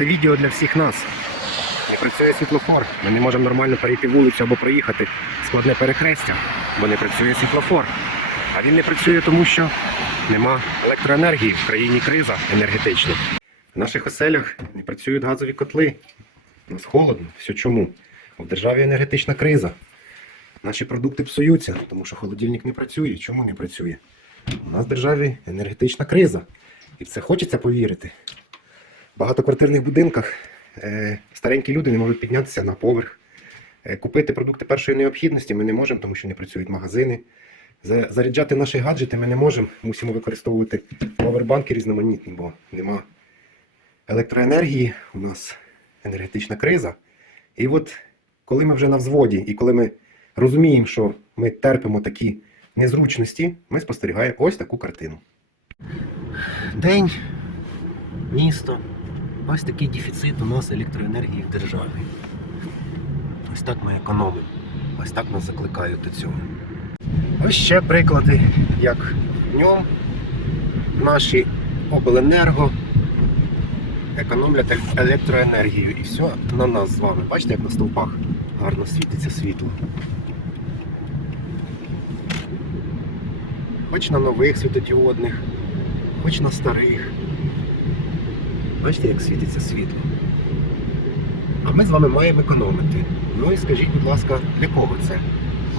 Це відео для всіх нас. Не працює світлофор. Ми не можемо нормально перейти вулицю або проїхати складне перехрестя, бо не працює світлофор. А він не працює тому, що нема електроенергії, в країні криза енергетична. В наших оселях не працюють газові котли. У нас холодно. Все чому? В державі енергетична криза. Наші продукти псуються, тому що холодильник не працює. Чому не працює? У нас в державі енергетична криза. І в це хочеться повірити. Багатоквартирних будинках е, старенькі люди не можуть піднятися на поверх. Е, купити продукти першої необхідності ми не можемо, тому що не працюють магазини. Заряджати наші гаджети ми не можемо. Мусимо використовувати повербанки різноманітні, бо нема електроенергії. У нас енергетична криза. І от коли ми вже на взводі, і коли ми розуміємо, що ми терпимо такі незручності, ми спостерігаємо ось таку картину. День, місто. Ось такий дефіцит у нас електроенергії в державі. Ось так ми економимо. Ось так нас закликають до цього. Ось ще приклади, як днем наші обленерго економлять електроенергію. І все на нас з вами. Бачите, як на стовпах гарно світиться світло. Хоч на нових світодіодних, хоч на старих. Бачите, як світиться світло. А ми з вами маємо економити. Ну і скажіть, будь ласка, для кого це?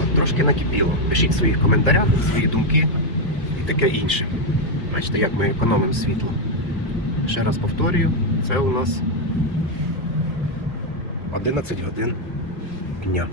От трошки накипіло. Пишіть в своїх коментарях свої думки і таке інше. Бачите, як ми економимо світло. Ще раз повторюю, це у нас 11 годин дня.